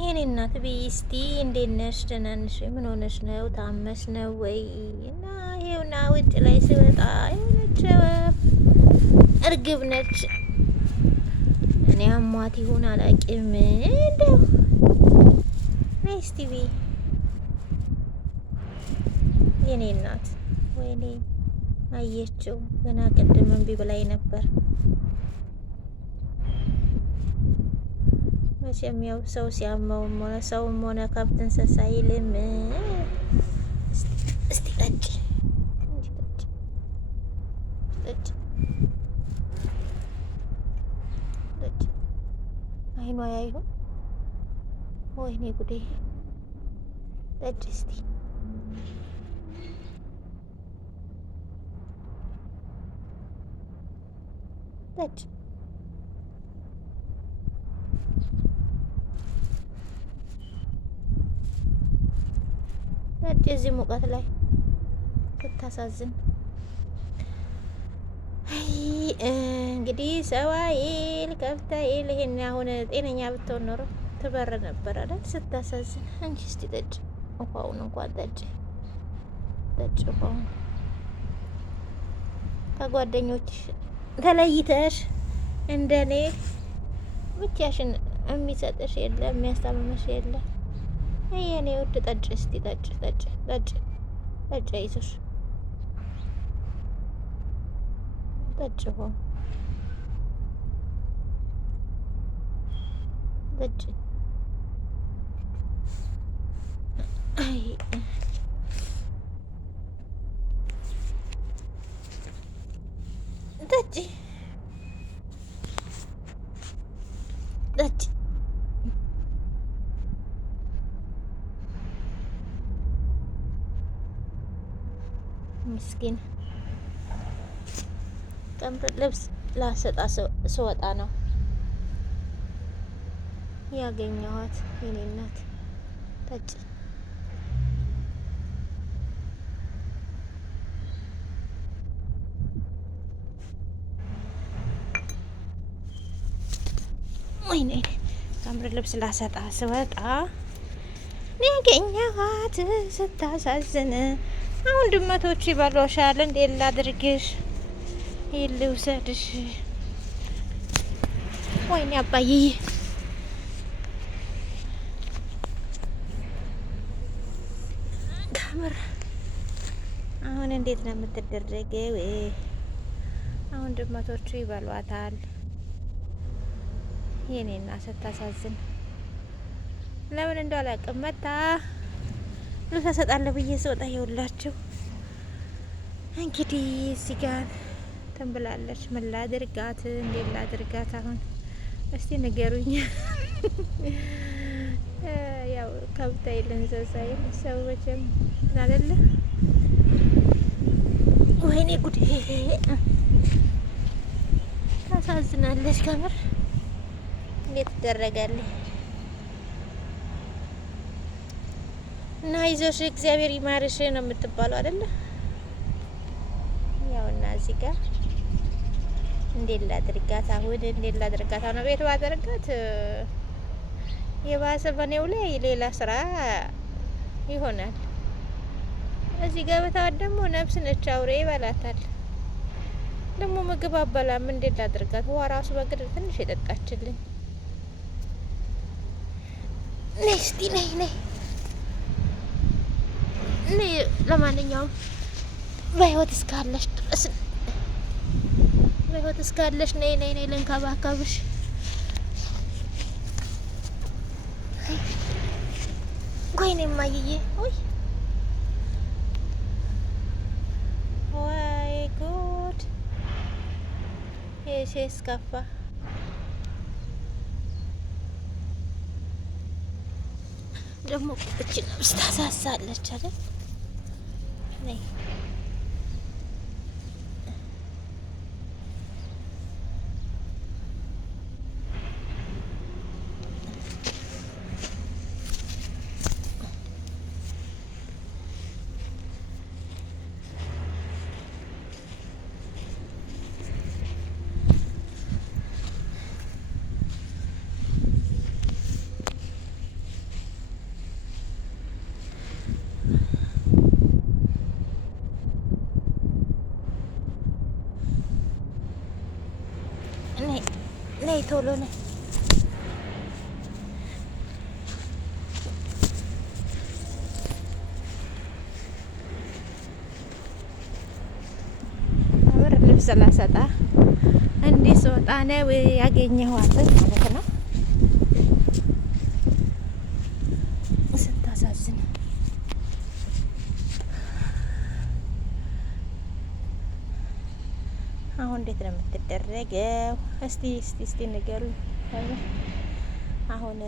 የኔ እናት ቢስቲ እንዴት ነሽ? ደህና ነሽ? ምን ሆነሽ ነው? ታመሽ ነው ወይ? እና ይኸውና ውጭ ላይ ስወጣ የሆነች እርግብ ነች። እኔ አሟት ይሁን አላውቅም። እንደው ነይ እስቲ ቢ የኔ እናት ወይኔ አየችው። ገና ቅድም እምቢ ብላኝ ነበር። መቼም ያው ሰው ሲያመውም ሆነ ሰውም ሆነ ከብት እንስሳ አይልም። እስቲ ጠጪ ጠጪ ጠጪ። አይኗ ያይሆን? ወይኔ ጉዴ! ጠጪ እስቲ ጠጪ። ጠጪ እዚህ ሙቀት ላይ ስታሳዝን። እንግዲህ ሰዋይል ከብታይል ይሄን አሁን ጤነኛ ብትሆን ኖሮ ትበር ነበር አይደል? ስታሳዝን። አንቺ እስቲ ጠጪ ውሃውን እንኳን ጠጪ ጠጪ ውሃውን። ከጓደኞችሽ ተለይተሽ እንደኔ ብቻሽን የሚሰጥሽ የለ የሚያስታምምሽ የለ። የኔ ውድ ጠጪ እስቲ ጠጪ ጠጪ ጠጪ ጠጪ አይዞሽ ጠጪ ውሃውን ጠጪ። ጠጪ ጠጪ። ምስኪን ቀምር ልብስ ላሰጣ ስወጣ ነው ያገኘኋት። የኔ እናት ጠጪ ወይኔ ቀምር ልብስ ላሰጣ ስወጣ ያገኘኋት። ስታሳዝን። አሁን ድመቶች ይበሎሻል። እንዴት ላድርግሽ? ይልውሰድሽ። ወይኔ አባዬ ከምር አሁን እንዴት ነው የምትደረገው? አሁን ድመቶቹ ይበሏታል። የኔና ስታሳዝን። ለምን እንዳላቅም መታ ልብስ እሰጣለሁ ብዬ ስወጣ ይውላችሁ እንግዲህ እዚህ ጋር ትንብላለች። ምን ላድርጋት? እንዴት ላድርጋት? አሁን እስቲ ንገሩኝ። ያው ከብት አይል እንስሳ አይል ሰዎችም አይደለ? ወይኔ ጉዴ! ታሳዝናለች ከምር። እንዴት ትደረጋለች? እና ይዞሽ እግዚአብሔር ይማርሽ ነው የምትባለው አይደለ? ያው እና እዚህ ጋር እንዴት ላድርጋት? አሁን እንዴት ላድርጋት? አሁን ቤት ባደርጋት የባሰ በኔው ላይ ሌላ ስራ ይሆናል። እዚህ ጋር በታወት ደግሞ ነፍስ ነች፣ አውሬ ይበላታል። ደግሞ ምግብ አበላም። እንዴት ላድርጋት? ውሃ ራሱ በግድ ትንሽ የጠጣችልኝ። ነይ እስቲ ነይ ነይ። ለማንኛውም በህይወት እስካለሽ ድረስ በህይወት እስካለሽ ነይ ነይ ነይ ልንከባከብሽ። ወይኔ እማዬ ወይ ወይ ጉድ! የሴስ ከፋ ደግሞ እቺ ነብስ ታሳሳለች አይደል? ነይ ቶሎ ነይ። አምር ልብስ ላሰጣ እንዲህ ስወጣ ነው ያገኘኋት ማለት ነው። ስታሳዝን አሁን እንዴት ነው የምትደረገው? እስቲ ንገሩኝ። አሁን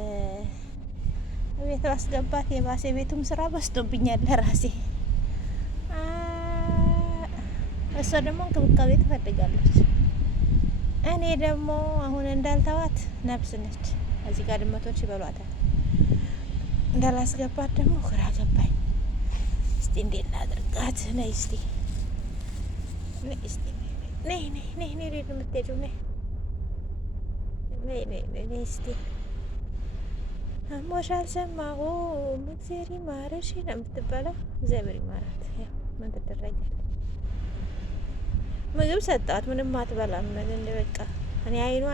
ቤት ማስገባት የባሰ ቤቱም ስራ በዝቶብኛል ለራሴ። እሷ ደግሞ እንክብካቤ ትፈልጋለች። እኔ ደግሞ አሁን እንዳልተዋት ነብስ ነች። እዚህ ጋር ድመቶች ይበሏታል። እንዳላስገባት ደግሞ ግራ ገባኝ። እስቲ እንዴት ላድርጋት? ነይ እስቲ ነይ የምትሄጂው ነይ እስቲ። አሞሽ አልሰማሁም። እግዚአብሔር ይማርሽ ነው የምትባለው። እግዚአብሔር ይማራት። ምን ትደረጊያለሽ? ምግብ ሰጣት፣ ምንም አትበላም። እንደ በቃ እኔ አይን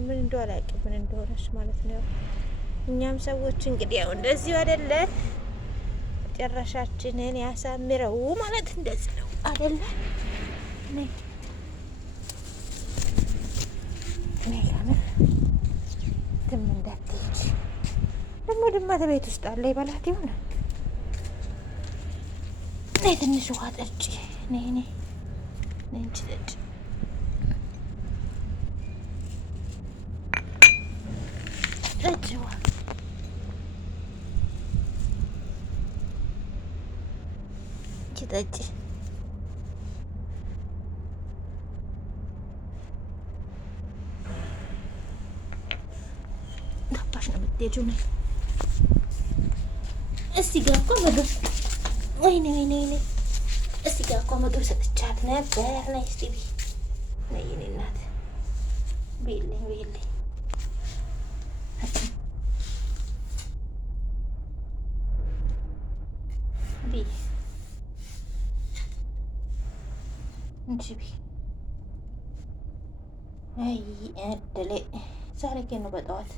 ምን እንደው አላውቅም ምን እንደሆነች ማለት ነው። እኛም ሰዎች እንግዲህ ያው እንደዚሁ አይደለ? ጨረሻችንን ያሳምረው ማለት እንደዚህ ነው አይደለ? ነይ ያምር ትም እንዳትሄጂ ደግሞ ድመት ቤት ውስጥ አለ ይበላት ይሆን? ነይ ትንሽ ውሃ ጠጪ። ነይ እንጂ ጠጪ። ውሃ እንጂ ጠጪ። ገባሽ ነው የምትሄጂው? ነይ እስቲ ጋር እኮ ምግብ ወይኔ እስቲ ጋር እኮ ምግብ ሰጥቻት ነበር። ነይ እስቲ ነይ የእኔ እናት ቤልኝ እንጂ አይ እድሌ ዛሬ ግን ነው በጠዋት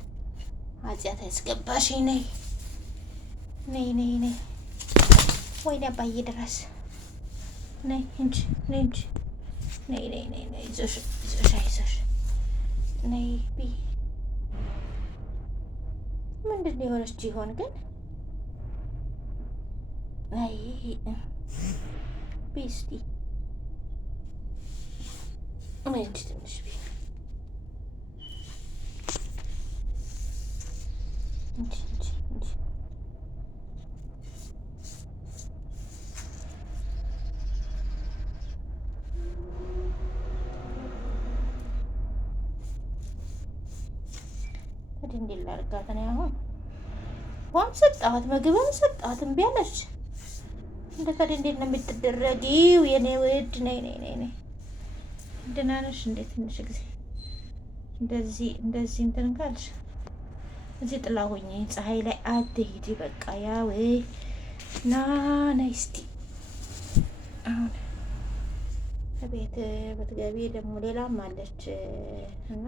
አጽያት ያስገባሽ። ነይ ወይኔ አባዬ ድረስ ነይ እንጂ ነይ ይዞሽ አይዞሽ ነይ ምንድን ነው የሆነች ይሆን ግን? አይ እስቲ እንጂ ትንሽ እንጂ እንዴት ላድርጋት ነው አሁን? ዋም ሰጣት ምግብም ሰጣት እምቢ አለች። እንዴት ነው የምትደረጊው የኔ ውድ? ነይ ደህና ነሽ? እንዴት ትንሽ ጊዜ እንደዚህ እንትን ካልሽ እዚህ ጥላ ሆኜ ፀሐይ ላይ አትሂጂ። በቃ ያው ነይ እስቲ አሁን ቤት በትገቢ ደግሞ ሌላም አለች እና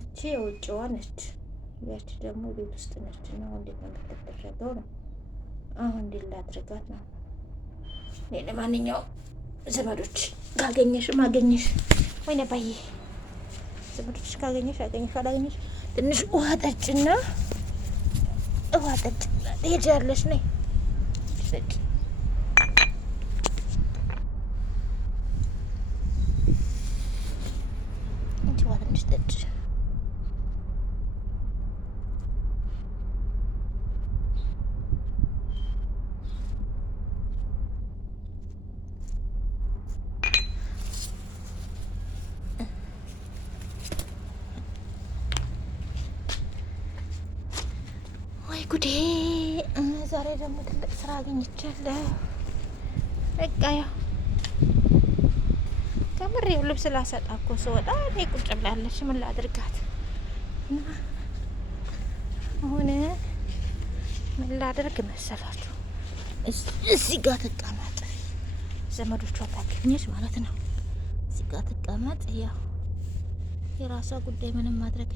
እቺ የውጭዋ ነች፣ ያቺ ደግሞ ቤት ውስጥ ነች። እና እንዴት ነው የምትደረገው ነው አሁን? እንዴት ላድርጋት ነው? ለማንኛውም ዘመዶች ካገኘሽ ወይኔ ባዬ ዘመዶች ካገኘሽ አላገኘሽ ትንሽ ውሃ ጠጭና ትሄጃለሽ። ነይ እንጂ ውሃ ትንሽ ጠጭ። ጉዴ! ዛሬ ደግሞ ትልቅ ስራ አግኝቻለሁ። በቃ ያው ከምሬው ልብስ ላሰጣ እኮ ስወጣ እኔ ቁጭ ብላለች። ምን ላድርጋት? አሁን ምን ላድርግ መሰላችሁ? እዚህ ጋር ትቀመጥ፣ ዘመዶቿ ታገኘች ማለት ነው። እዚህ ጋር ትቀመጥ። ያው የራሷ ጉዳይ፣ ምንም ማድረግ